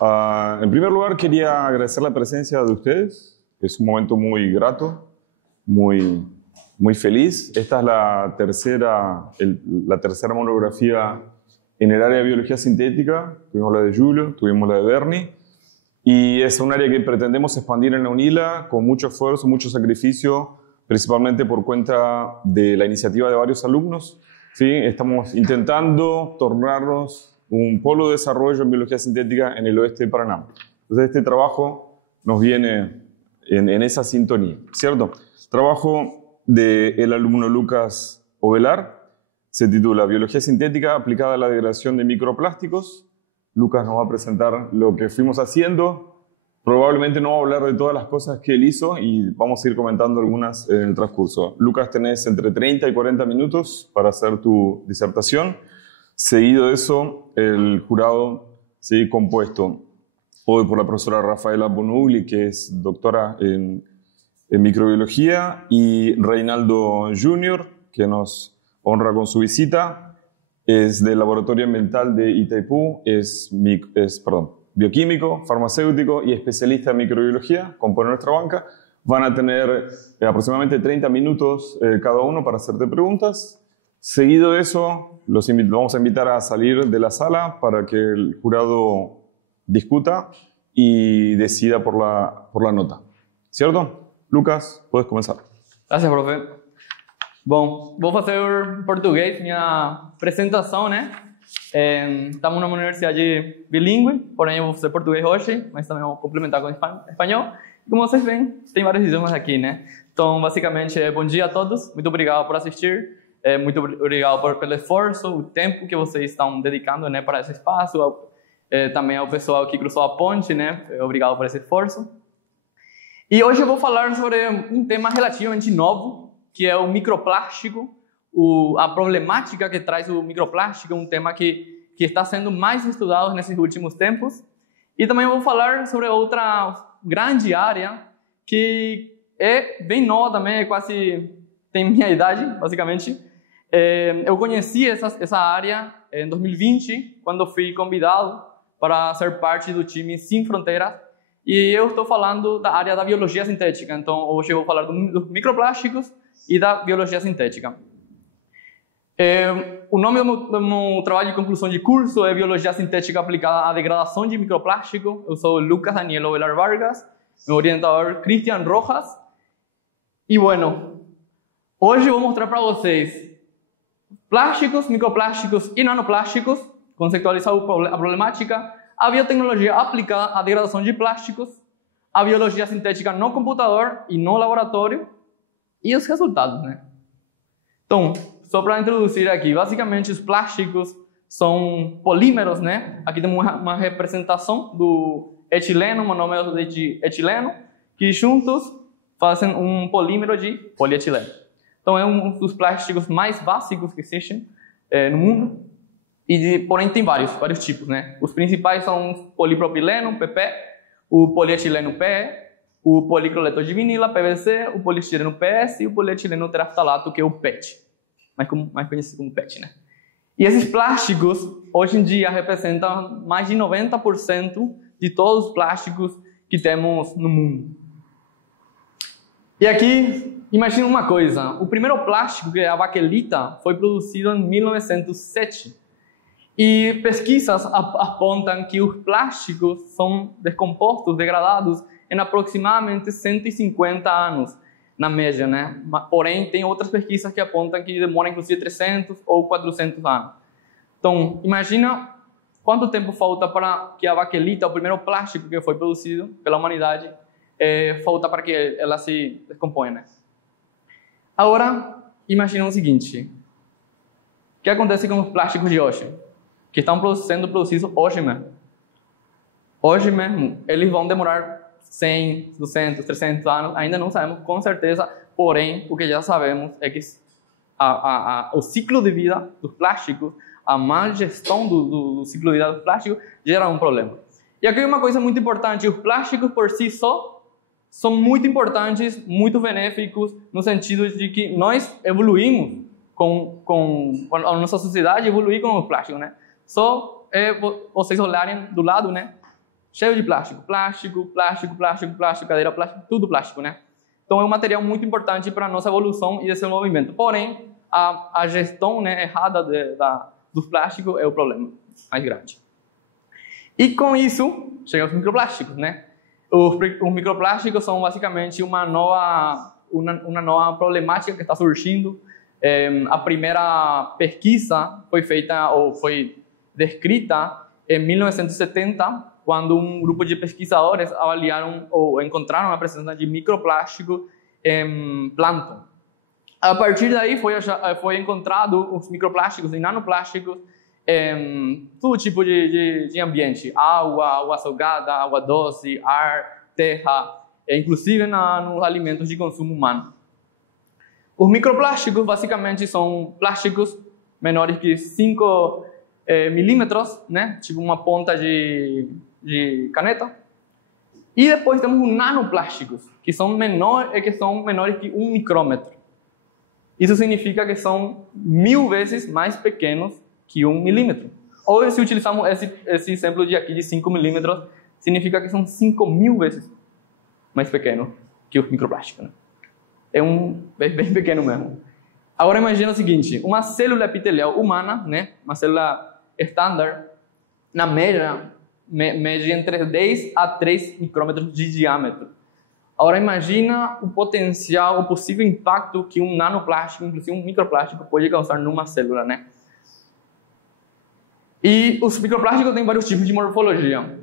En primer lugar, quería agradecer la presencia de ustedes. Es un momento muy grato, muy feliz. Esta es la tercera monografía en el área de biología sintética. Tuvimos la de Julio, tuvimos la de Bernie. Y es un área que pretendemos expandir en la UNILA con mucho esfuerzo, mucho sacrificio, principalmente por cuenta de la iniciativa de varios alumnos. ¿Sí? Estamos intentando tornarnos un polo de desarrollo en biología sintética en el oeste de Paraná. Entonces este trabajo nos viene en esa sintonía, ¿cierto? El trabajo del alumno Lucas Ovelar se titula Biología sintética aplicada a la degradación de microplásticos. Lucas nos va a presentar lo que fuimos haciendo. Probablemente no va a hablar de todas las cosas que él hizo y vamos a ir comentando algunas en el transcurso. Lucas, tenés entre 30 y 40 minutos para hacer tu disertación. Seguido de eso, el jurado sigue compuesto hoy por la profesora Rafaela Bonugli, que es doctora en microbiología, y Reinaldo Junior, que nos honra con su visita. Es del Laboratorio Ambiental de Itaipú, es bioquímico, farmacéutico y especialista en microbiología, compone nuestra banca. Van a tener aproximadamente 30 minutos cada uno para hacerte preguntas. Seguido de eso, los vamos a invitar a salir de la sala para que el jurado discuta y decida por la nota. ¿Cierto? Lucas, puedes comenzar. Gracias, profe. Bom, vou fazer em português minha apresentação, né? Estamos numa universidade bilíngue, porém eu vou fazer português hoje, mas também vou complementar com espanhol. E como vocês veem, tem vários idiomas aqui, né? Então, basicamente, bom dia a todos. Muito obrigado por assistir. Muito obrigado pelo esforço, o tempo que vocês estão dedicando, né, para esse espaço. Também ao pessoal que cruzou a ponte, né? Obrigado por esse esforço. E hoje eu vou falar sobre um tema relativamente novo, que é o microplástico, a problemática que traz o microplástico, um tema que está sendo mais estudado nesses últimos tempos. E também vou falar sobre outra grande área que é bem nova também, quase tem minha idade, basicamente. Eu conheci essa área em 2020, quando fui convidado para ser parte do time Sem Fronteiras. E eu estou falando da área da biologia sintética. Então, hoje eu vou falar dos microplásticos e da biologia sintética. O nome do meu trabalho de conclusão de curso é Biologia Sintética Aplicada à Degradação de Microplástico. Eu sou Lucas Daniel Ovelar Vargas, meu orientador Cristian Rojas. E, bueno, hoje eu vou mostrar para vocês plásticos, microplásticos e nanoplásticos, conceitualizar a problemática, a biotecnologia aplicada à degradação de plásticos, a biologia sintética no computador e no laboratório, e os resultados, né? Então, só para introduzir aqui, basicamente os plásticos são polímeros, né? Aqui temos uma representação do etileno, monômero de etileno, que juntos fazem um polímero de polietileno. Então, é um dos plásticos mais básicos que existem no mundo, porém tem vários tipos, né? Os principais são o polipropileno, PP, o polietileno PE, o policloreto de vinila, PVC, o poliestireno PS e o polietileno teraftalato, que é o PET, mais conhecido como PET, né? E esses plásticos, hoje em dia, representam mais de 90% de todos os plásticos que temos no mundo. E aqui, imagina uma coisa, o primeiro plástico, que é a baquelita, foi produzido em 1907. E pesquisas apontam que os plásticos são descompostos, degradados, em aproximadamente 150 anos, na média, né? Porém, tem outras pesquisas que apontam que demora inclusive 300 ou 400 anos. Então, imagina quanto tempo falta para que a baquelita, o primeiro plástico que foi produzido pela humanidade, falta para que ela se descomponha, né? Agora, imagina o seguinte: o que acontece com os plásticos de hoje, que estão sendo produzidos hoje mesmo? Hoje mesmo, eles vão demorar 100, 200, 300 anos, ainda não sabemos com certeza, porém, o que já sabemos é que o ciclo de vida dos plásticos, a má gestão do ciclo de vida dos plásticos, gera um problema. E aqui uma coisa muito importante: os plásticos por si só são muito importantes, muito benéficos, no sentido de que nós evoluímos a nossa sociedade, evoluir com os plásticos, né? Só vocês olharem do lado, né? cheio de plástico, cadeira plástica, tudo plástico, né? Então é um material muito importante para a nossa evolução e desenvolvimento. Porém, a gestão, né, errada dos plásticos é o problema mais grande. E com isso, chegam os microplásticos, né? Os microplásticos são basicamente uma nova problemática que está surgindo. A primeira pesquisa foi feita ou foi descrita em 1970, quando um grupo de pesquisadores avaliaram ou encontraram a presença de microplástico em plâncton. A partir daí foi encontrado os microplásticos e nanoplásticos em todo tipo de ambiente: água salgada, água doce, ar, terra, inclusive nos alimentos de consumo humano. Os microplásticos basicamente são plásticos menores que 5 milímetros, né? Tipo uma ponta de caneta. E depois temos os nanoplásticos, que são menores que 1 micrômetro. Isso significa que são 1000 vezes mais pequenos que 1 milímetro. Ou se utilizamos esse exemplo de aqui de 5 milímetros, significa que são 5000 vezes mais pequeno que o microplástico, né? É bem pequeno mesmo. Agora imagina o seguinte: uma célula epitelial humana, né? Uma célula estándar, na média, mede entre 10 a 3 micrômetros de diâmetro. Agora imagina o potencial, o possível impacto que um nanoplástico, inclusive um microplástico, pode causar numa célula, né? E os microplásticos têm vários tipos de morfologia.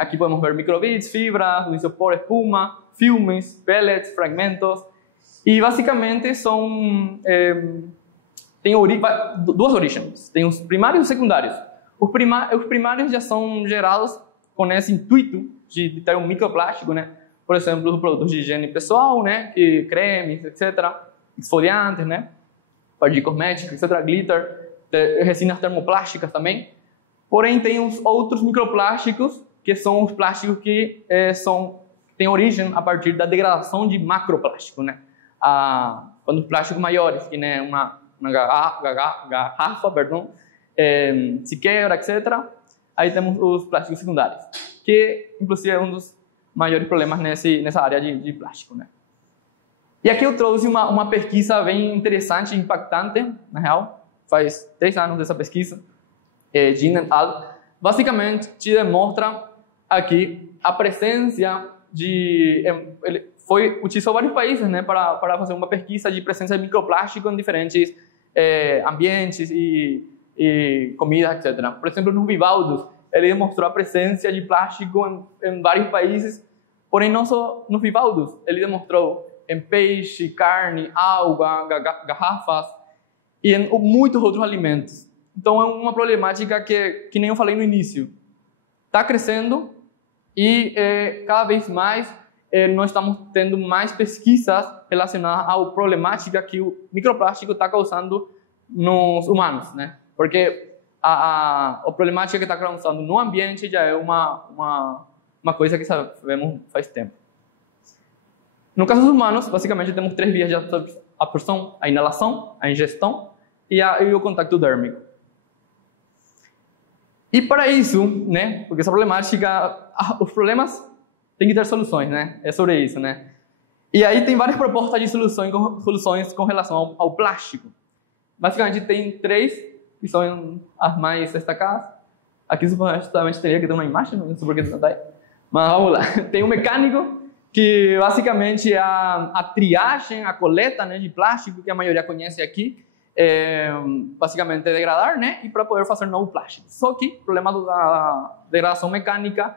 Aqui podemos ver microbits, fibras, isopor, espuma, filmes, pellets, fragmentos. E basicamente tem duas origens. Tem os primários e os secundários. Os primários já são gerados com esse intuito de ter um microplástico, né? Por exemplo, os produtos de higiene pessoal, né? Cremes, etc. Esfoliantes, né? Parte de cosméticos, etc. Glitter, resinas termoplásticas também. Porém, tem os outros microplásticos, que são os plásticos que têm origem a partir da degradação de macroplástico, né? Quando os plásticos maiores, que né, uma garrafa, se quebra, etc. Aí temos os plásticos secundários, que inclusive é um dos maiores problemas nessa área de plástico, né? E aqui eu trouxe uma pesquisa bem interessante e impactante, na real. Faz 3 anos dessa pesquisa, Jin et al. Basicamente te demonstra aqui a presença utilizou vários países, né, para fazer uma pesquisa de presença de microplástico em diferentes ambientes e comidas, etc. Por exemplo, nos bivaldos, ele demonstrou a presença de plástico em vários países, porém não só nos bivaldos, ele demonstrou em peixe, carne, água, garrafas e em muitos outros alimentos. Então é uma problemática que nem eu falei no início, está crescendo e cada vez mais nós estamos tendo mais pesquisas relacionadas à problemática que o microplástico está causando nos humanos, né? Porque a problemática que está causando no ambiente já é uma coisa que sabemos faz tempo. No caso dos humanos, basicamente temos 3 vias de absorção: a inalação, a ingestão e o contato dérmico. E para isso, né, porque essa problemática, os problemas têm que ter soluções, né? É sobre isso, né? E aí tem várias propostas de soluções com relação ao plástico. Basicamente tem 3 que são as mais destacadas. Aqui supostamente teria que ter uma imagem, não sei por que não está aí. Mas vamos lá. Tem um mecânico que basicamente é a triagem, a coleta, né, de plástico, que a maioria conhece aqui, basicamente degradar, né, e para poder fazer novo plástico. Só que o problema da degradação mecânica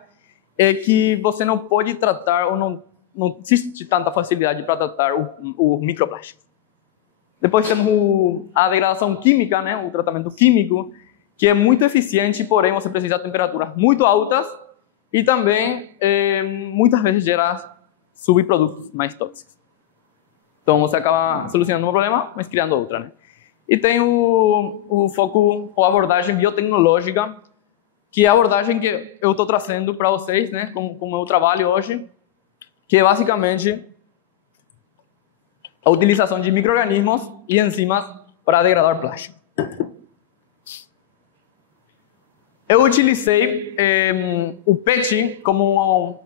é que você não pode tratar, ou não existe tanta facilidade para tratar o microplástico. Depois temos a degradação química, né, o tratamento químico, que é muito eficiente, porém você precisa de temperaturas muito altas e também muitas vezes gera subprodutos mais tóxicos. Então você acaba solucionando um problema, mas criando outra, né? E tem o foco ou abordagem biotecnológica, que é a abordagem que eu estou trazendo para vocês, né, com o meu trabalho hoje, que é basicamente a utilização de micro-organismos e enzimas para degradar plástico. Eu utilizei o PET como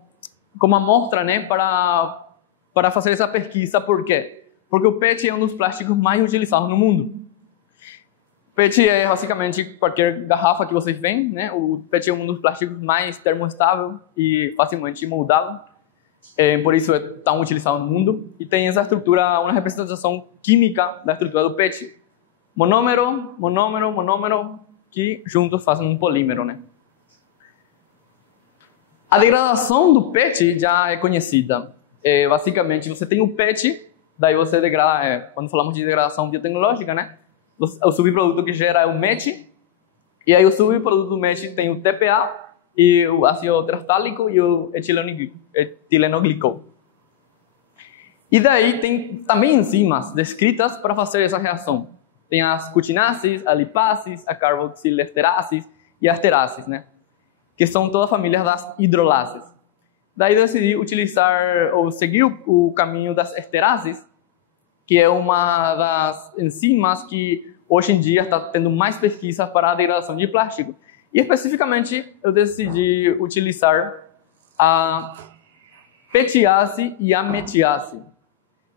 amostra, né, para fazer essa pesquisa. Por quê? Porque o PET é um dos plásticos mais utilizados no mundo. PET é basicamente qualquer garrafa que vocês veem, né? O PET é um dos plásticos mais termoestável e facilmente moldável. Por isso é tão utilizado no mundo. E tem essa estrutura, uma representação química da estrutura do PET. Monômero, monômero, monômero, que juntos fazem um polímero, né? A degradação do PET já é conhecida. Basicamente, você tem o PET, daí você degrada, quando falamos de degradação biotecnológica, né? O subproduto que gera é o MET, e aí o subproduto do MET tem o TPA, e o ácido tereftálico e o etilenoglicol. E daí tem também enzimas descritas para fazer essa reação. Tem as cutinases, a lipases, a carboxilesterases e as terases, né? Que são toda a família das hidrolases. Daí decidi utilizar ou seguir o caminho das esterases, que é uma das enzimas que hoje em dia está tendo mais pesquisa para a degradação de plástico. E especificamente eu decidi utilizar a PETiase e a METiase,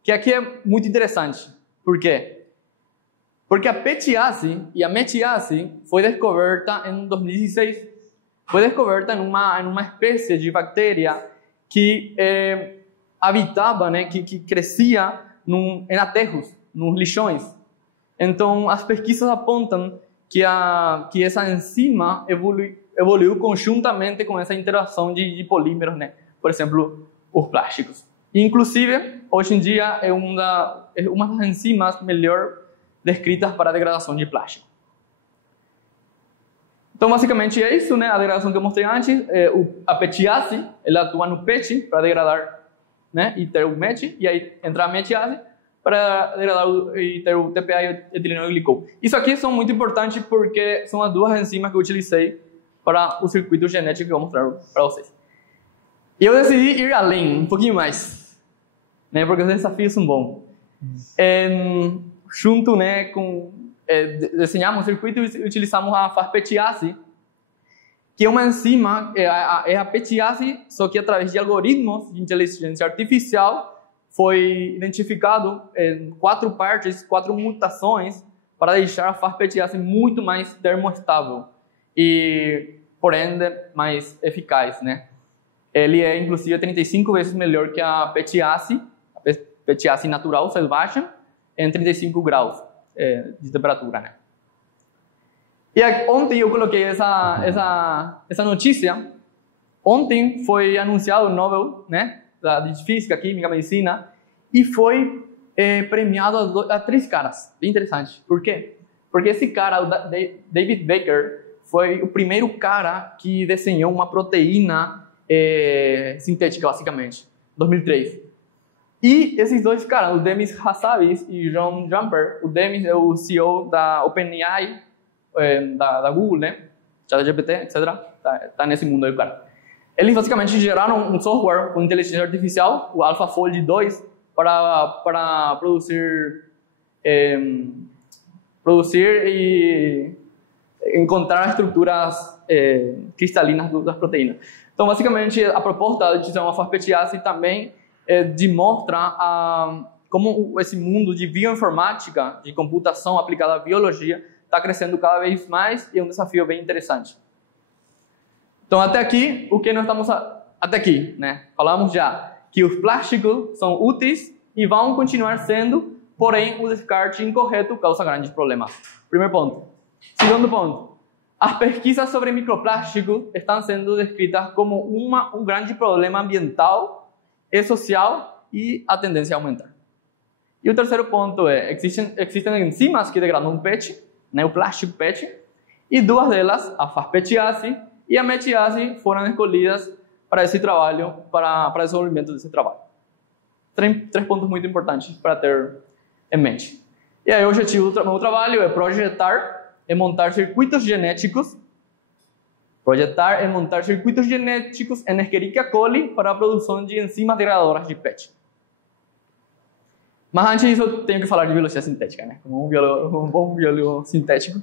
que aqui é muito interessante. Por quê? Porque a PETiase e a METiase foi descoberta em 2016. Foi descoberta em uma espécie de bactéria que habitava, né, que crescia em aterros, nos lixões. Então, as pesquisas apontam que essa enzima evoluiu conjuntamente com essa interação de polímeros, né? Por exemplo, os plásticos. Inclusive, hoje em dia é uma das enzimas melhor descritas para a degradação de plástico. Então, basicamente é isso, né? A degradação que eu mostrei antes. A PETiase, ela atua no PET para degradar, né? E ter o MET, e aí entra a METiase para degradar e ter o TPA e o etilenoglicol. Isso aqui são muito importantes porque são as duas enzimas que eu utilizei para o circuito genético que eu vou mostrar para vocês. E eu decidi ir além, um pouquinho mais, né? Porque os desafios são bons. Junto, né, desenhamos um circuito e utilizamos a PETiase, que é uma enzima, é a PETiase, só que através de algoritmos de inteligência artificial foi identificado 4 partes, 4 mutações para deixar a PETiase muito mais termoestável e, por ende, mais eficaz, né? Ele é, inclusive, 35 vezes melhor que a PETiase natural, selvagem, em 35 graus de temperatura, né? E ontem eu coloquei essa notícia. Ontem foi anunciado o Nobel, né, de Física, Química, Medicina, e foi premiado a 3 caras. Bem interessante. Por quê? Porque esse cara, o David Baker, foi o primeiro cara que desenhou uma proteína sintética, basicamente, em 2003. E esses 2 caras, o Demis Hassabis e John Jumper, o Demis é o CEO da OpenAI, da Google, né? ChatGPT, etc. Tá nesse mundo aí, o cara. Eles basicamente geraram um software com inteligência artificial, o AlphaFold 2, para produzir e encontrar estruturas cristalinas das proteínas. Então, basicamente, a proposta de utilizar uma PETiase também demonstra como esse mundo de bioinformática, de computação aplicada à biologia, está crescendo cada vez mais e é um desafio bem interessante. Então, até aqui, o que nós estamos... Até aqui, né? Falamos já que os plásticos são úteis e vão continuar sendo, porém, o descarte incorreto causa grandes problemas. Primeiro ponto. Segundo ponto. As pesquisas sobre microplástico estão sendo descritas como um grande problema ambiental e social e a tendência a aumentar. E o terceiro ponto é, existem enzimas que degradam o PET, né, o plástico PET, e 2 delas, a PETiase e a METiase, foram escolhidas para esse trabalho, para o desenvolvimento desse trabalho. 3 pontos muito importantes para ter em mente. E aí o objetivo do meu trabalho é projetar e montar circuitos genéticos em Escherichia coli para a produção de enzimas degradadoras de PET. Mas antes disso, eu tenho que falar de biologia sintética, né? Como um bom biólogo sintético.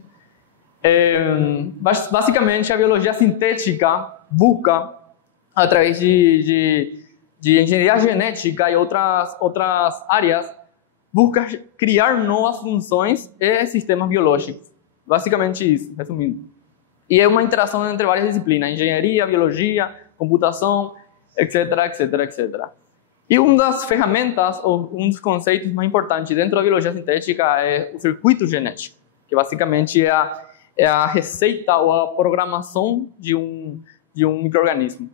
Basicamente, a biologia sintética busca, através de engenharia genética e outras áreas, busca criar novas funções e sistemas biológicos. Basicamente isso, resumindo. E é uma interação entre várias disciplinas, engenharia, biologia, computação, etc, etc, etc. E uma das ferramentas, ou um dos conceitos mais importantes dentro da biologia sintética é o circuito genético, que basicamente é a receita ou a programação de um micro-organismo.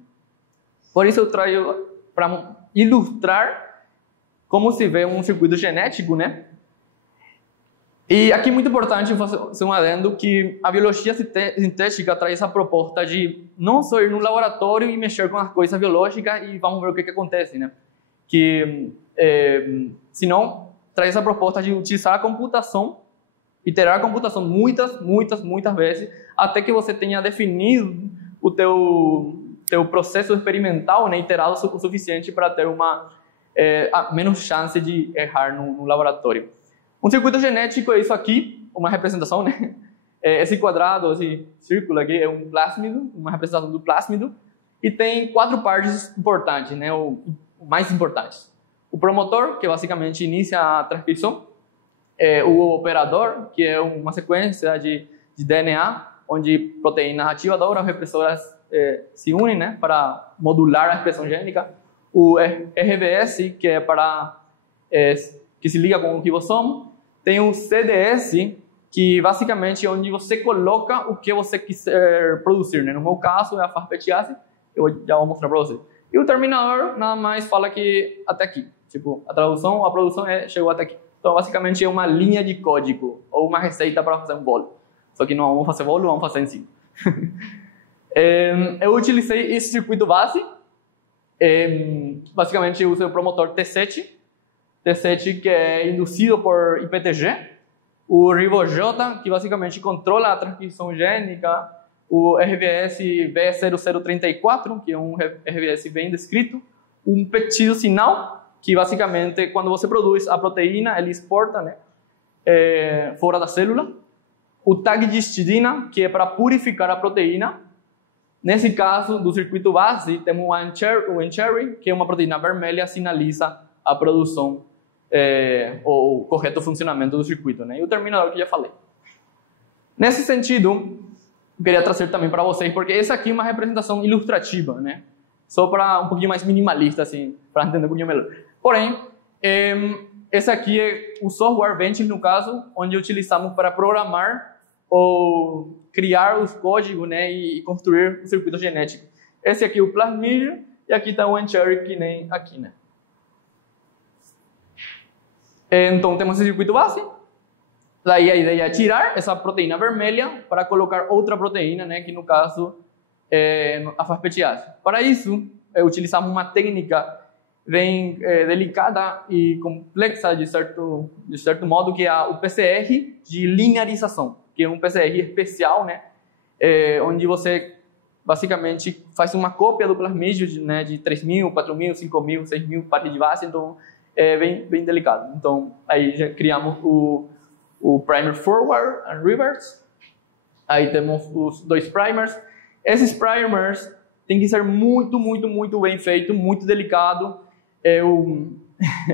Por isso eu trago para ilustrar como se vê um circuito genético, né? E aqui é muito importante fazer um adendo que a biologia sintética traz essa proposta de não só ir no laboratório e mexer com as coisas biológicas e vamos ver o que acontece, né? Senão, traz essa proposta de utilizar a computação, iterar a computação muitas vezes, até que você tenha definido o teu processo experimental, né, iterado o suficiente para ter menos chance de errar no laboratório. Um circuito genético é isso aqui, uma representação, né? Esse quadrado, esse círculo aqui é um plásmido, uma representação do plásmido, e tem 4 partes importantes, né? O mais importantes. O promotor, que basicamente inicia a transcrição, o operador, que é uma sequência de DNA, onde proteínas ativadoras ou repressoras se unem, né, para modular a expressão gênica. O RBS, que é que se liga com o ribossomo. Tem o CDS, que basicamente é onde você coloca o que você quiser produzir, né? No meu caso é a farpetiase, eu já vou mostrar para você. E o terminador nada mais fala que até aqui, tipo, a produção chegou até aqui. Então basicamente é uma linha de código ou uma receita para fazer um bolo. Só que não vamos fazer bolo, vamos fazer em si. Eu utilizei esse circuito base. Basicamente eu usei o promotor T7, que é induzido por IPTG, o RiboJ, que basicamente controla a transcrição gênica, o RBS V0034, que é um RBS bem descrito, um peptídeo sinal, que basicamente quando você produz a proteína, ele exporta, né, fora da célula, o tag de histidina, que é para purificar a proteína. Nesse caso, do circuito base, temos o Encherry, que é uma proteína vermelha, sinaliza a produção ou o correto funcionamento do circuito, né? E o terminador que já falei. Nesse sentido, eu queria trazer também para vocês, porque essa aqui é uma representação ilustrativa, né? Só para um pouquinho mais minimalista, assim, para entender um pouquinho melhor. Porém, esse aqui é o software Ventil, no caso, onde utilizamos para programar ou criar os códigos, né, e construir o circuito genético. Esse aqui é o plasmídio e aqui está o Encherry, que nem aqui, né? Então temos esse circuito base. Daí a ideia é tirar essa proteína vermelha para colocar outra proteína, né, que no caso é a farpetiase. Para isso, utilizamos uma técnica bem delicada e complexa de certo modo, que é o PCR de linearização, que é um PCR especial, né, onde você basicamente faz uma cópia do plasmídio, né, de 3.000, 4.000, 5.000, 6.000 partes de base, então é bem delicado. Então aí já criamos o primer forward and reverse. Aí temos os 2 primers. Esses primers têm que ser muito bem feito, muito delicado. Eu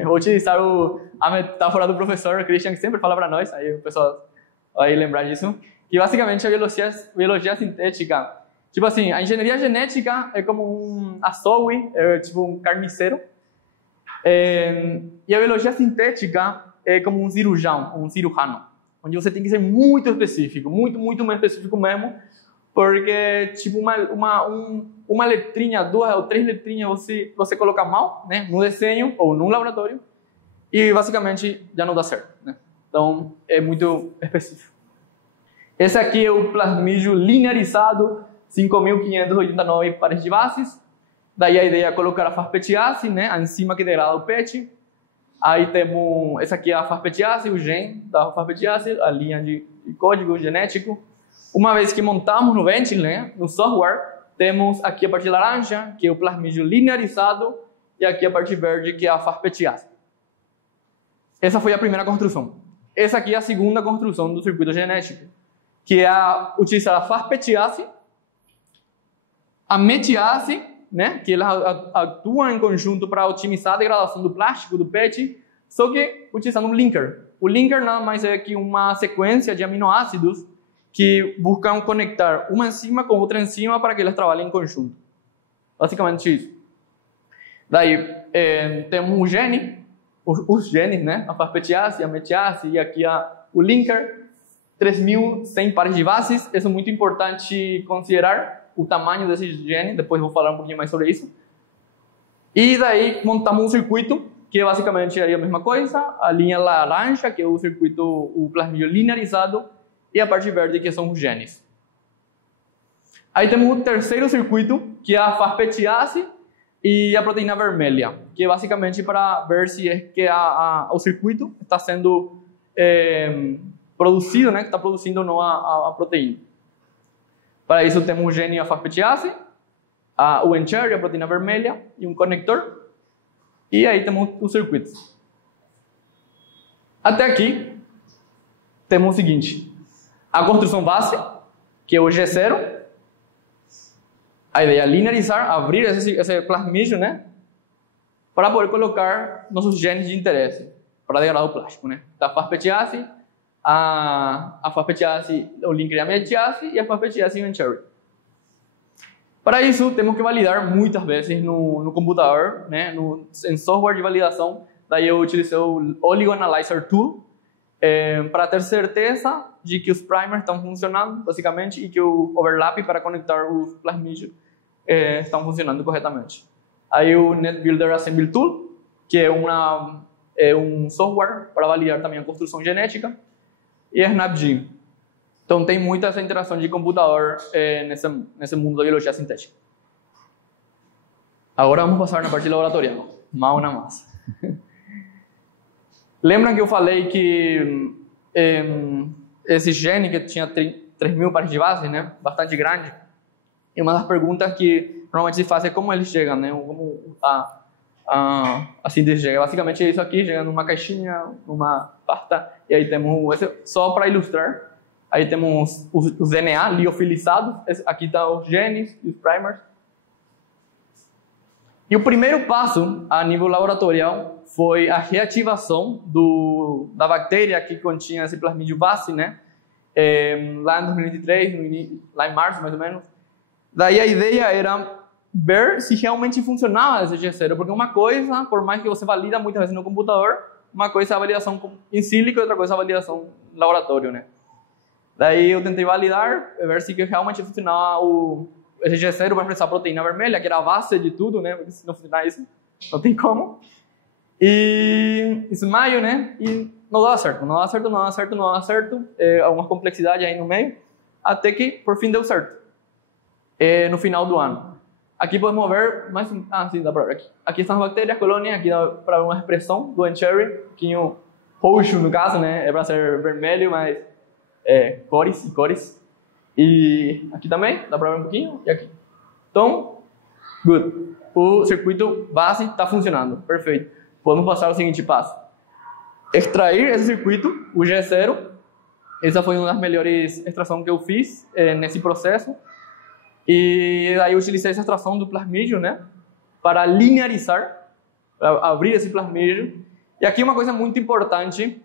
vou utilizar a metáfora do professor Christian, que sempre fala para nós, aí o pessoal vai lembrar disso, que basicamente a biologia sintética, tipo assim, a engenharia genética é como um açougue, é tipo um carniceiro, e a biologia sintética é como um cirurgião, onde você tem que ser muito específico, muito mais específico mesmo, porque tipo uma letrinha, 2 ou 3 letrinhas você coloca mal, né, no desenho ou no laboratório, e basicamente já não dá certo, né? Então é muito específico. Esse aqui é o plasmídio linearizado, 5.589 pares de bases. Daí a ideia é colocar a farpetiase, né, a enzima que degrada o PET. Aí temos, essa aqui é a farpetiase, o gene da farpetiase, a linha de código genético. Uma vez que montamos no Ventil, né, no software, temos aqui a parte laranja, que é o plasmídio linearizado, e aqui a parte verde, que é a farpetiase. Essa foi a primeira construção. Essa aqui é a segunda construção do circuito genético, que é utilizar a fosfetiase, a metiase, né, que elas atuam em conjunto para otimizar a degradação do plástico, do PET, só que utilizando um linker. O linker nada mais é que uma sequência de aminoácidos que buscam conectar uma enzima com outra enzima para que elas trabalhem em conjunto. Basicamente isso. Daí temos o gene, os genes, né? A fosfetiase, a metiase e aqui o linker. 3.100 pares de bases. Isso é muito importante considerar o tamanho desse gene. Depois vou falar um pouquinho mais sobre isso. E daí montamos um circuito que basicamente é a mesma coisa. A linha laranja, que é o circuito, o plasmídio linearizado, e a parte verde, que são os genes. Aí temos o terceiro circuito, que é a fosfetiase e a proteína vermelha, que é basicamente para ver se é que o circuito está sendo produzido, né, que está produzindo ou não a proteína. Para isso temos o gene e a fosfetiase, o encher, a proteína vermelha, e um conector. E aí temos os circuitos. Até aqui, temos o seguinte. A construção base, que é o G0. A ideia é linearizar, abrir esse plasmídio, né? Para poder colocar nossos genes de interesse para degradar o plástico, né? Da fosfetiase, a fosfetiase, o linker e a metiase, e a fosfetiase e o encher. Para isso, temos que validar muitas vezes no computador, né? Em software de validação. Daí eu utilizei o Oligo Analyzer Tool para ter certeza de que os primers estão funcionando, basicamente, e que o overlap para conectar os plasmídios estão funcionando corretamente. Aí o NetBuilder Assembly Tool, que é um software para validar também a construção genética, e a SnapGene. Então tem muita essa interação de computador nesse mundo da biologia sintética. Agora vamos passar na parte laboratorial, mão na massa. Lembram que eu falei que esse gene que tinha 3.000 pares de bases, né, bastante grande, e uma das perguntas que normalmente se faz é como eles chegam, né, como a síntese chega. Basicamente é isso aqui, chega numa caixinha, numa pasta, e aí temos, só para ilustrar, aí temos os DNA liofilizados, aqui estão os genes e os primers. E o primeiro passo a nível laboratorial foi a reativação da bactéria que continha esse plasmídio base, né? Lá em 2023, lá em março mais ou menos. Daí a ideia era ver se realmente funcionava esse G0, porque uma coisa, por mais que você valida muitas vezes no computador, uma coisa é a validação in silico e outra coisa é a validação no laboratório, né? Daí eu tentei validar, ver se realmente funcionava esse G0 para expressar a proteína vermelha, que era a base de tudo, né? Porque se não funcionar isso, não tem como. E isso em maio, né? E não dava certo, não dava certo, não dava certo, não dava certo. Algumas complexidades aí no meio, até que por fim deu certo. No final do ano. Aqui podemos ver, sim, dá para ver aqui. Aqui estão as bactérias, colônia, aqui dá para ver uma expressão do encherry, um pouquinho roxo no caso, né? É para ser vermelho, mas cores e cores. E aqui também, dá para ver um pouquinho, e aqui. Então, good. O circuito base está funcionando, perfeito. Podemos passar ao seguinte passo. Extrair esse circuito, o G0. Essa foi uma das melhores extrações que eu fiz nesse processo. E aí eu utilizei essa extração do plasmídio, né? Para linearizar, para abrir esse plasmídio. E aqui uma coisa muito importante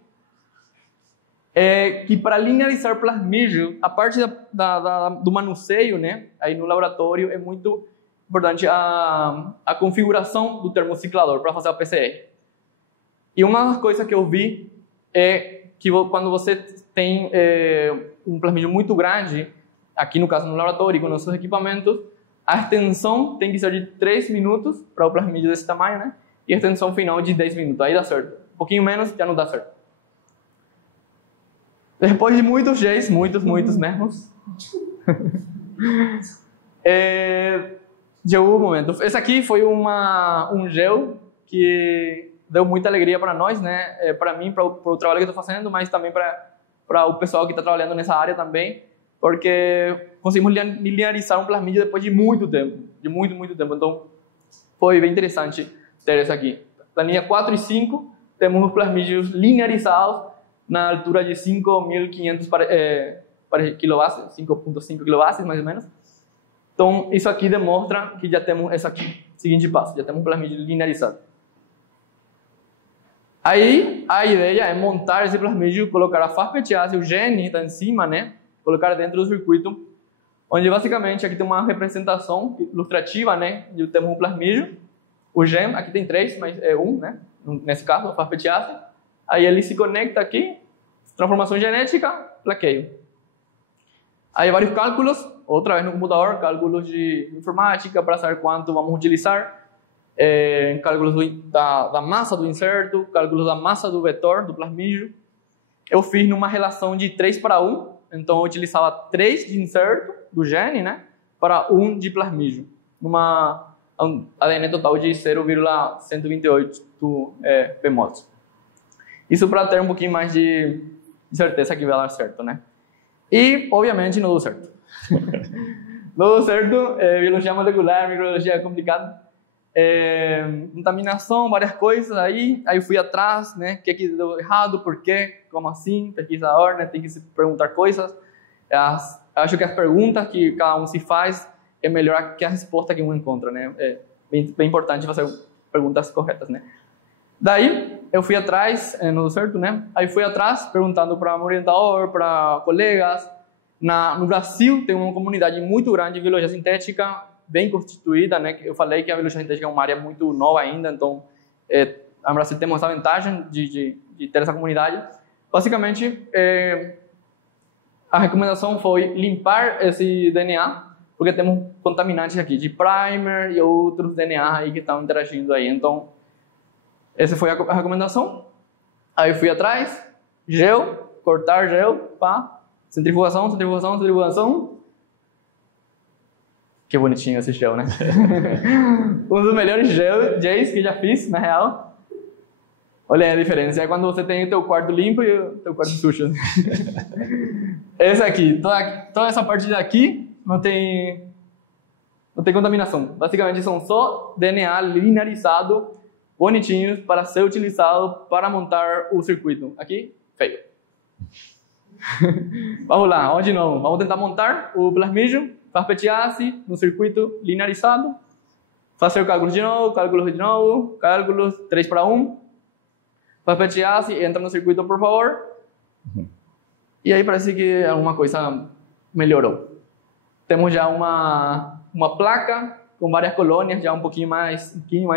é que para linearizar plasmídio, a parte do manuseio, né? Aí no laboratório é muito importante a configuração do termociclador para fazer a PCR. E uma das coisas que eu vi é que quando você tem um plasmídio muito grande, aqui no caso no laboratório com nossos equipamentos, a extensão tem que ser de 3 minutos para o plasmídio desse tamanho, né? E a extensão final de 10 minutos, aí dá certo. Um pouquinho menos já não dá certo. Depois de muitos Gs, muitos mesmo, chegou o momento. Esse aqui foi um gel que deu muita alegria para nós, né? Para mim, para o trabalho que estou fazendo, mas também para o pessoal que está trabalhando nessa área também, porque conseguimos linearizar um plasmídio depois de muito tempo, de muito tempo. Então, foi bem interessante ter isso aqui. Na linha 4 e 5, temos os plasmídios linearizados na altura de 5.500 quilobases, 5.5 quilobases mais ou menos. Então, isso aqui demonstra que já temos esse aqui, seguinte passo, já temos um plasmídio linearizado. Aí, a ideia é montar esse plasmídio, colocar a faz-PTase, o gene está em cima, né? Colocar dentro do circuito, onde basicamente aqui tem uma representação ilustrativa, né? Temos um plasmídio, o gene, aqui tem 3, mas é 1, né? Nesse caso, a faz-PTase. Aí ele se conecta aqui, transformação genética, plaqueio. Aí vários cálculos, outra vez no computador, cálculos de informática para saber quanto vamos utilizar, cálculos da massa do inserto, cálculos da massa do vetor, do plasmídio. Eu fiz numa relação de 3:1, então eu utilizava 3 de inserto do gene, né, para 1 de plasmídio, numa ADN total de 0,128 pmols. Isso para ter um pouquinho mais de certeza que vai dar certo, né? E, obviamente, não deu certo. Não deu certo, biologia molecular, microbiologia é complicado. Contaminação, várias coisas aí eu fui atrás, né? O que deu errado, por quê, como assim, pesquisador, né? Tem que se perguntar coisas. Acho que as perguntas que cada um se faz é melhor que a resposta que um encontra, né? É bem importante fazer perguntas corretas, né? Daí, eu fui atrás, não deu certo, né? Aí fui atrás, perguntando para um orientador, para colegas. No Brasil, tem uma comunidade muito grande de biologia sintética, bem constituída, né? Eu falei que a biologia sintética é uma área muito nova ainda, então, no Brasil temos essa vantagem de ter essa comunidade. Basicamente, a recomendação foi limpar esse DNA, porque temos contaminantes aqui, de primer e outros DNA aí que estão interagindo aí, então... Essa foi a recomendação. Aí fui atrás, gel, cortar gel, pá, centrifugação, centrifugação, centrifugação. Que bonitinho esse gel, né? Um dos melhores gels que já fiz, na real. Olha a diferença, é quando você tem o teu quarto limpo e o teu quarto sujo. Esse aqui, toda essa parte daqui não tem contaminação. Basicamente são só DNA linearizado, bonitinhos, para ser utilizado para montar o circuito. Aqui, feio. Vamos lá, de novo. Vamos tentar montar o plasmídio, faz-PTase no circuito linearizado. Fazer cálculos de novo, cálculos 3:1. Faz-PTase, entra no circuito, por favor. E aí parece que alguma coisa melhorou. Temos já uma placa com várias colônias, já um pouquinho mais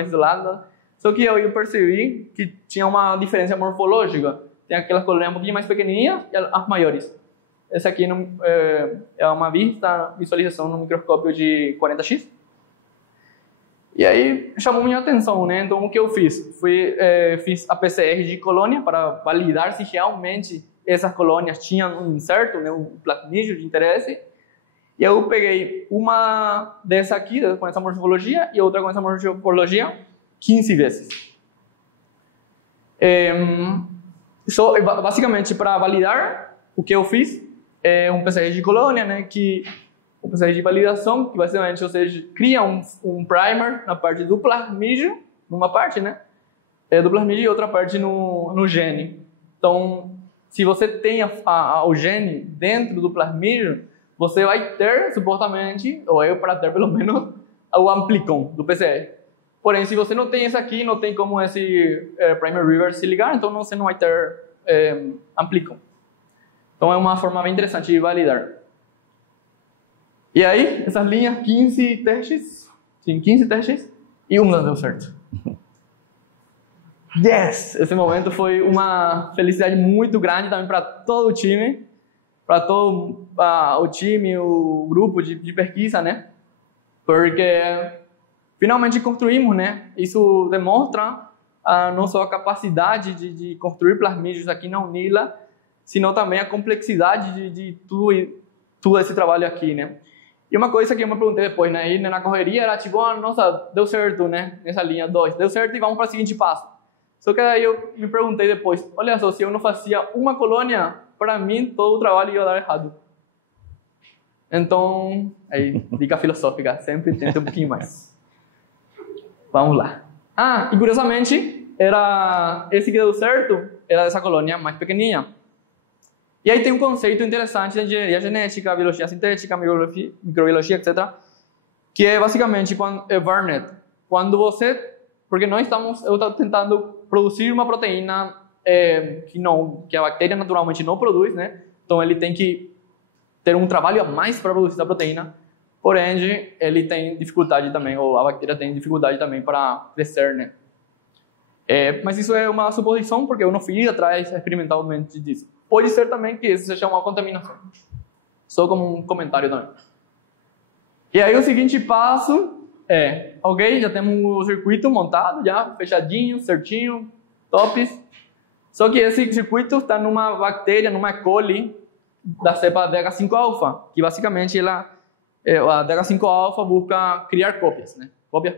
isoladas. Só que eu percebi que tinha uma diferença morfológica. Tem aquelas colônias um pouquinho mais pequenininhas e as maiores. Essa aqui é uma visualização no microscópio de 40x. E aí chamou minha atenção, né? Então o que eu fiz? Fiz a PCR de colônia para validar se realmente essas colônias tinham um inserto, né? Um plasmídio de interesse. E eu peguei uma dessa aqui, com essa morfologia, e outra com essa morfologia, 15 vezes. Basicamente, para validar, o que eu fiz é um PCR de colônia, né, um PCR de validação, que basicamente você cria um primer na parte do plasmídio, numa parte, né, do plasmídio e outra parte no gene. Então, se você tem o gene dentro do plasmídio, você vai ter, supostamente, ou para ter pelo menos, o amplicon do PCR. Porém, se você não tem esse aqui, não tem como esse primer reverse se ligar, então você não vai ter amplicon. Então é uma forma bem interessante de validar. E aí, essas linhas, 15 testes, e uma deu certo. Yes! Esse momento foi uma felicidade muito grande também para todo o time, para todo o time, o grupo de pesquisa, né? Porque finalmente construímos, né? Isso demonstra não só a capacidade de construir plasmídios aqui na UNILA, sino também a complexidade de tudo esse trabalho aqui, né? E uma coisa que eu me perguntei depois, né? E na correria era tipo, nossa, deu certo, né? Nessa linha 2, deu certo e vamos para o seguinte passo. Só que aí eu me perguntei depois, olha só, se eu não fazia uma colônia, para mim todo o trabalho ia dar errado. Então, aí, dica filosófica, sempre tenta um pouquinho mais. Vamos lá. E curiosamente, esse que deu certo era dessa colônia mais pequenininha. E aí tem um conceito interessante da engenharia genética, biologia sintética, microbiologia, etc., que é basicamente Barnett. Quando você, porque eu estou tentando produzir uma proteína que a bactéria naturalmente não produz, né? Então ele tem que ter um trabalho a mais para produzir essa proteína. Porém, ele tem dificuldade também, ou a bactéria tem dificuldade também para crescer, né? Mas isso é uma suposição, porque eu não fui atrás experimentalmente disso. Pode ser também que isso seja uma contaminação. Só como um comentário também. E aí o seguinte passo ok, já temos o circuito montado, já fechadinho, certinho, tops. Só que esse circuito está numa bactéria, numa E. coli, da cepa DH5-alfa, que basicamente a DH5-alfa busca criar cópias, né? Cópias,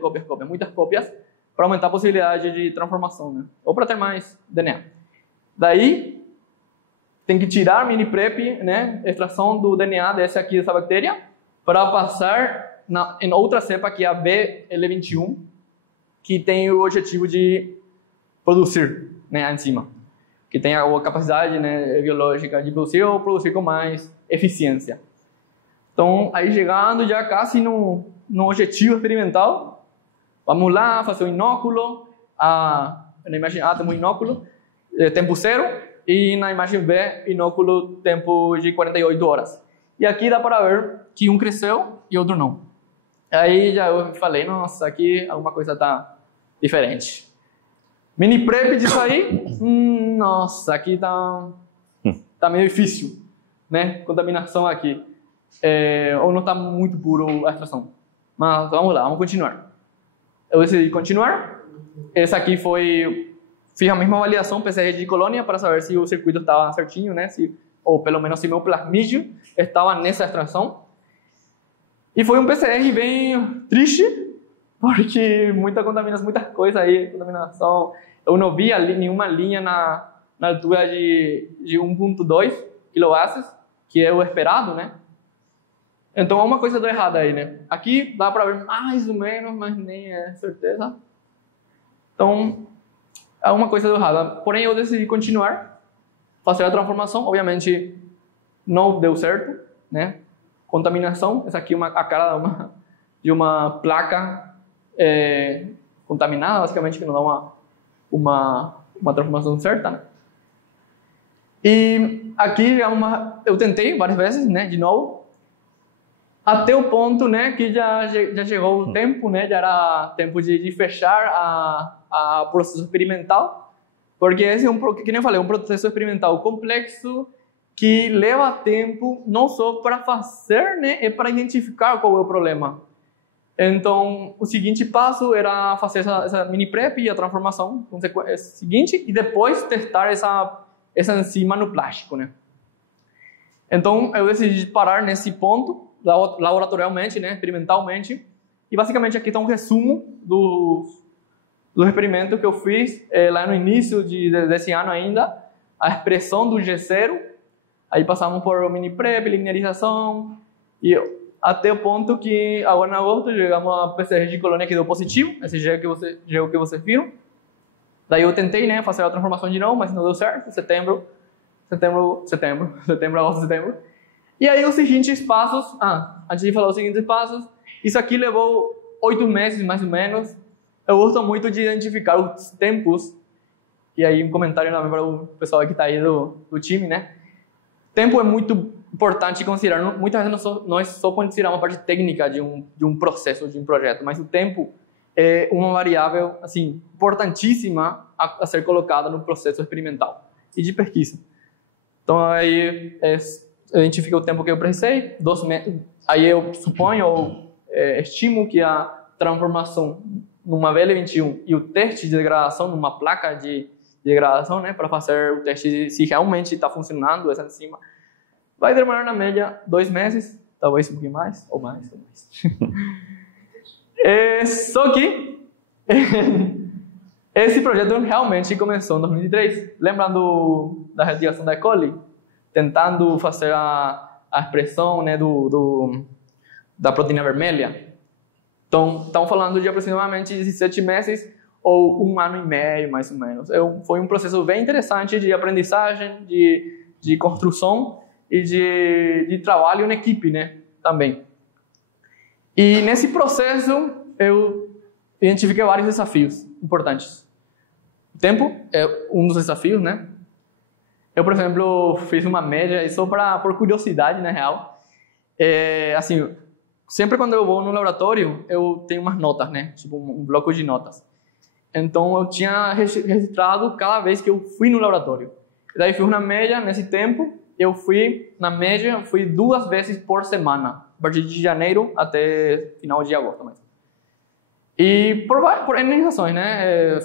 muitas cópias, para aumentar a possibilidade de transformação, né? Ou para ter mais DNA. Daí, tem que tirar mini-prep, né? Extração do DNA dessa bactéria, para passar em outra cepa, que é a BL21, que tem o objetivo de produzir, né, a enzima, que tem a capacidade, né, biológica de produzir ou produzir com mais eficiência. Então, aí chegando já quase no objetivo experimental, vamos lá fazer o inóculo. Na imagem A temos inóculo, tempo 0, e na imagem B, inóculo, tempo de 48 horas. E aqui dá para ver que um cresceu e outro não. Aí já eu falei, nossa, aqui alguma coisa está diferente. Mini prep disso aí, nossa, aqui tá meio difícil, né? Contaminação aqui. Ou não está muito puro a extração. Mas vamos lá, vamos continuar. Eu decidi continuar. Essa aqui fiz a mesma avaliação PCR de colônia para saber se o circuito estava certinho, né? Ou pelo menos se meu plasmídio estava nessa extração. E foi um PCR bem triste, porque muita contaminação, muita coisa aí, contaminação. Eu não vi nenhuma linha na altura de 1.2 kW, que é o esperado, né? Então, uma coisa deu errada aí, né? Aqui dá para ver mais ou menos, mas nem é certeza. Então, alguma coisa deu errada. Porém, eu decidi continuar, fazer a transformação. Obviamente, não deu certo, né? Contaminação. Essa aqui é a cara de uma placa contaminada, basicamente, que não dá uma transformação certa, né? E aqui eu tentei várias vezes, né? De novo. Até o ponto, né, que já chegou o tempo, né, já era tempo de fechar a processo experimental, porque esse que nem eu falei, um processo experimental complexo que leva tempo não só para fazer, né, é para identificar qual é o problema. Então, o seguinte passo era fazer essa mini prep e a transformação seguinte, e depois testar essa enzima no plástico, né. Então, eu decidi parar nesse ponto, laboratorialmente, né, experimentalmente, e basicamente aqui está um resumo do experimento que eu fiz lá no início desse ano ainda, a expressão do G0, aí passamos por mini prep, linearização, e até o ponto que agora em agosto chegamos a PCR de colônia que deu positivo, esse gel que vocês viram. Daí eu tentei, né, fazer a transformação de novo, mas não deu certo, setembro, agosto, setembro. E aí os seguintes passos, antes de falar os seguintes passos, isso aqui levou 8 meses mais ou menos. Eu gosto muito de identificar os tempos, e aí um comentário também para o pessoal que está aí do time, né? Tempo é muito importante considerar, muitas vezes nós só consideramos a parte técnica de um processo, de um projeto, mas o tempo é uma variável assim, importantíssima a ser colocada no processo experimental e de pesquisa. Então aí eu identifiquei o tempo que eu precisei, 2 meses. Aí eu suponho ou estimo que a transformação numa BL21 e o teste de degradação numa placa de degradação, né, para fazer o teste de se realmente está funcionando essa enzima, vai demorar na média 2 meses, talvez um pouquinho mais, ou mais. Só que esse projeto realmente começou em 2003. Lembra da retificação da E. coli? Tentando fazer a expressão, né, da proteína vermelha. Então, estamos falando de aproximadamente 17 meses ou 1 ano e meio, mais ou menos. Foi um processo bem interessante de aprendizagem, de de construção e de trabalho em equipe, né, também. E nesse processo eu identifiquei vários desafios importantes. O tempo é um dos desafios, né? Eu, por exemplo, fiz uma média, só por curiosidade, na real. Assim, sempre quando eu vou no laboratório, eu tenho umas notas, né? Tipo um bloco de notas. Então, eu tinha registrado cada vez que eu fui no laboratório. E daí, fiz uma média nesse tempo. Eu fui, na média, 2 vezes por semana. A partir de janeiro até final de agosto. Mais. E por N razões, né?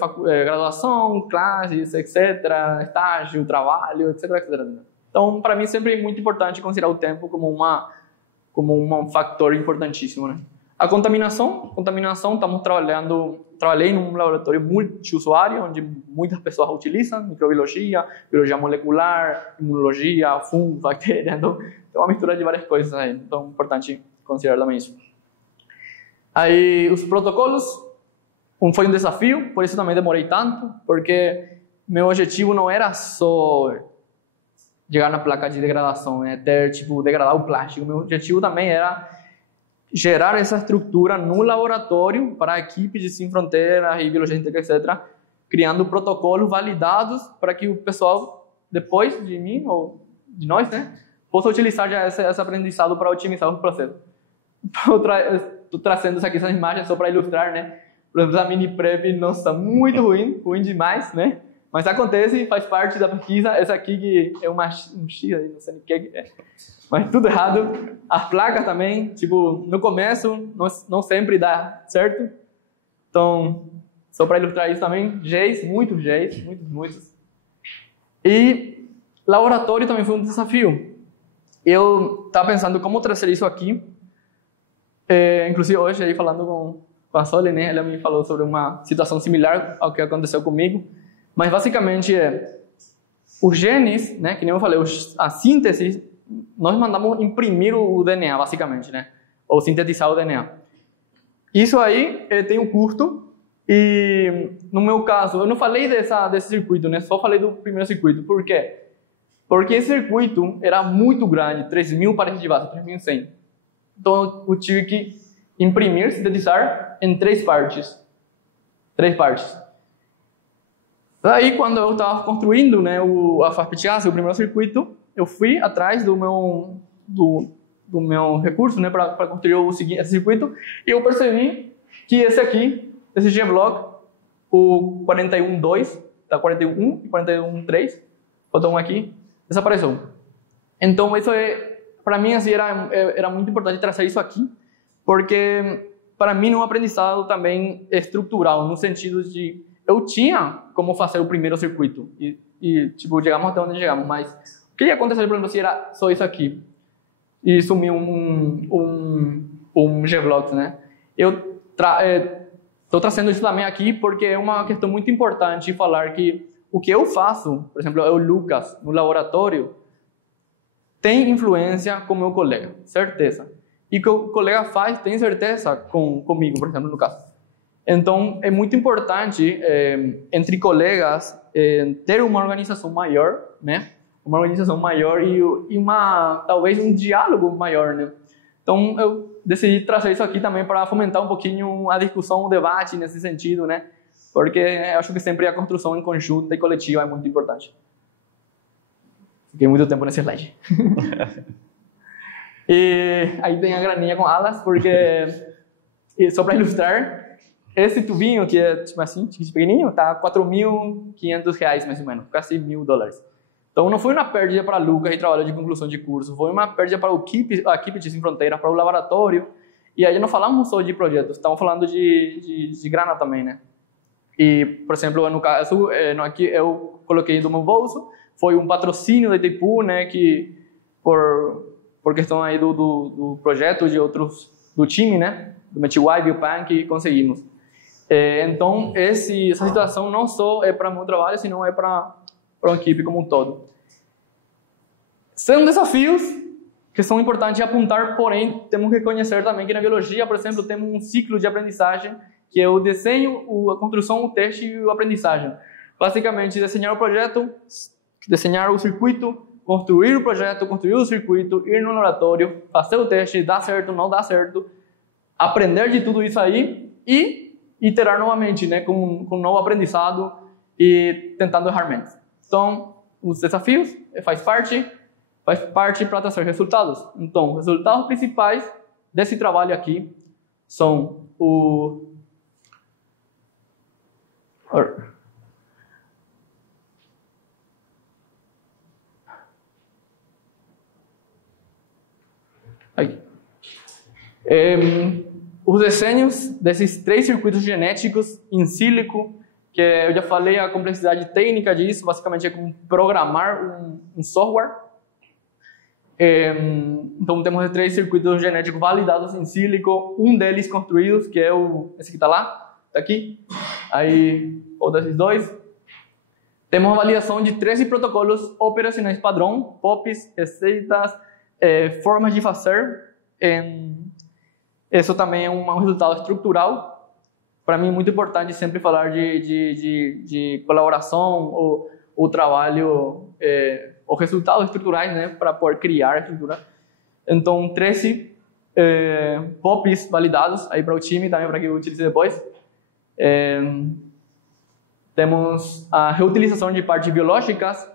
Graduação, classes, etc. Estágio, trabalho, etc, etc. Então, para mim, sempre é muito importante considerar o tempo como um fator importantíssimo, né? A contaminação, trabalhei num laboratório multiusuário, onde muitas pessoas utilizam microbiologia, biologia molecular, imunologia, fungos, bactérias, então tem uma mistura de várias coisas aí, então é importante considerar também isso. Aí, os protocolos, foi um desafio, por isso também demorei tanto, porque meu objetivo não era só chegar na placa de degradação, né? Degradar o plástico. Meu objetivo também era gerar essa estrutura no laboratório para a equipe de Sem Fronteiras e Biologia Sintética, etc., criando protocolos validados para que o pessoal, depois de mim, ou de nós, né, possa utilizar já esse aprendizado para otimizar os processos. Estou trazendo essas imagens só para ilustrar, né? Por exemplo, a mini prep, nossa, muito ruim demais, né? Mas acontece, faz parte da pesquisa. Essa aqui que é um X, não sei o que é. Mas tudo errado. As placas também, no começo, não sempre dá certo. Então, só para ilustrar isso também, muitos. E laboratório também foi um desafio. Eu estava pensando como trazer isso aqui. Inclusive, hoje, aí, falando com a Soli, né, ela me falou sobre uma situação similar ao que aconteceu comigo. Mas, basicamente, os genes, né, que nem eu falei, a síntese, nós mandamos imprimir o DNA, basicamente, né? Ou sintetizar o DNA. Isso aí tem um custo. E, no meu caso, eu não falei desse circuito, né? Só falei do primeiro circuito. Por quê? Porque esse circuito era muito grande, 3.000 paredes de base, 3.100. Então, eu tive que imprimir, sintetizar em 3 partes. 3 partes. Daí, quando eu estava construindo, né, a FASPTAS, o primeiro circuito, eu fui atrás do meu recurso, né, para construir esse circuito, e eu percebi que esse aqui, esse G-Block, o 41.2, tá, 41 e 41.3, botão aqui, desapareceu. Então, isso para mim, assim, era muito importante trazer isso aqui, porque para mim é um aprendizado também estrutural, no sentido de eu tinha como fazer o primeiro circuito e chegamos até onde chegamos, mas o que ia acontecer, por exemplo, se era só isso aqui e sumir um G-Block, né? Eu estou trazendo isso também aqui porque é uma questão muito importante falar que o que eu faço, por exemplo, eu, Lucas, no laboratório, tem influência com o meu colega, certeza. E o que o colega faz tem certeza comigo, por exemplo, no caso. Então, é muito importante, entre colegas, ter uma organização maior, né? Uma organização maior e talvez um diálogo maior, né? Então, eu decidi trazer isso aqui também para fomentar um pouquinho a discussão, o debate nesse sentido, né? Porque eu acho que sempre a construção em conjunto e coletiva é muito importante. Fiquei muito tempo nesse slide. E aí tem a graninha com alas, porque, só para ilustrar, esse tubinho, que é tipo assim, pequenininho, tá R$4.500 mais ou menos, quase $1.000. Então não foi uma perda para a Lucas e trabalho de conclusão de curso, foi uma perda para a equipe de Sem Fronteiras, para o laboratório. E aí não falamos só de projetos, estamos falando de grana também, né? E, por exemplo, no caso, aqui eu coloquei do meu bolso, foi um patrocínio da Itaipu, né, que por questão aí do projeto de outros do time, né, do Metiwai, Biopan, que conseguimos. Então, essa situação não só é para o meu trabalho, senão é para a equipe como um todo. São desafios que são importantes de apontar, porém, temos que reconhecer também que na biologia, por exemplo, temos um ciclo de aprendizagem, que é o desenho, a construção, o teste e a aprendizagem. Basicamente, desenhar o projeto, desenhar o circuito, construir o projeto, construir o circuito, ir no laboratório, fazer o teste, dá certo, não dá certo, aprender de tudo isso aí e iterar novamente, né, com um novo aprendizado e tentando errar menos. Então, os desafios faz parte para trazer resultados. Então, os resultados principais desse trabalho aqui são os desenhos desses 3 circuitos genéticos em sílico, que eu já falei a complexidade técnica disso, basicamente é como programar um software. Então temos 3 circuitos genéticos validados em sílico, um deles construídos, que é esse que está lá, está aqui, aí ou desses 2. Temos a validação de 13 protocolos operacionais padrão, POPs, receitas, formas de fazer. Isso também é um resultado estrutural. Para mim é muito importante sempre falar de colaboração ou trabalho, ou resultados estruturais, né, para poder criar a estrutura. Então, 13 POPs validados aí para o time, também para que eu utilize depois. Temos a reutilização de partes biológicas,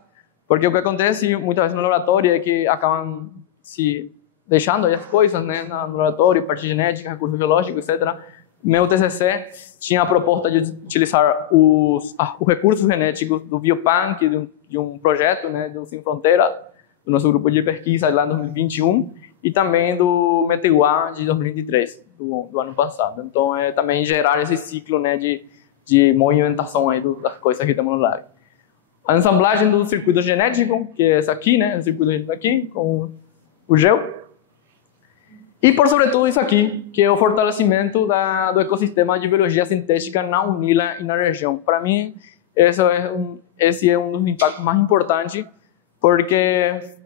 porque o que acontece muitas vezes no laboratório é que acabam se deixando aí as coisas, né, no laboratório, parte genética, recursos biológicos, etc. Meu TCC tinha a proposta de utilizar os recursos genéticos do Biopank, de um projeto, né, do Sem Fronteira, do nosso grupo de pesquisa lá em 2021, e também do Meteguá de 2023, do ano passado. Então, também gerar esse ciclo, né, de movimentação aí das coisas que temos no lab. A ensamblagem do circuito genético, que é esse aqui, né, o circuito genético aqui, com o gel. E, por sobretudo, isso aqui, que é o fortalecimento do ecossistema de biologia sintética na UNILA e na região. Para mim, esse é um dos impactos mais importantes, porque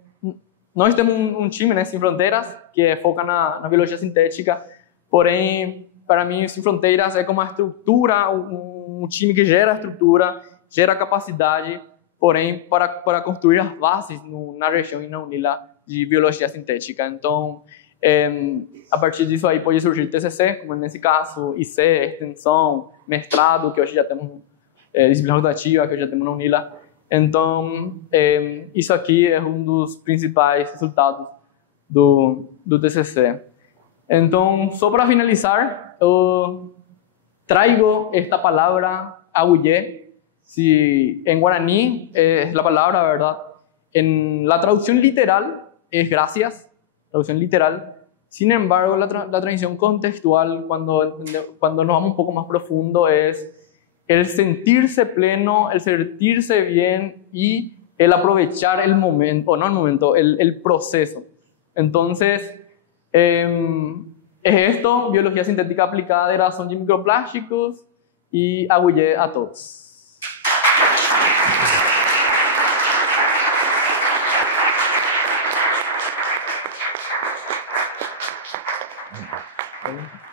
nós temos um time, né, Sem Fronteiras, que foca na biologia sintética, porém, para mim, Sem Fronteiras é como uma estrutura, um time que gera estrutura, gera capacidade, porém, para construir as bases na região e na UNILA de biologia sintética. Então, a partir disso aí pode surgir TCC, como nesse caso, IC, extensão, mestrado, que hoje já temos, disciplina rotativa, que hoje já temos na UNILA. Então, isso aqui é um dos principais resultados do TCC. Então, só para finalizar, eu traigo esta palavra, aguillé, si en guaraní es la palabra, ¿verdad? En la traducción literal es gracias, traducción literal. Sin embargo, la traducción contextual, cuando nos vamos un poco más profundo, es el sentirse pleno, el sentirse bien y el aprovechar el momento, o no el momento, el proceso. Entonces, es esto, biología sintética aplicada a degradación de microplásticos, y aguillé a todos. Thank you.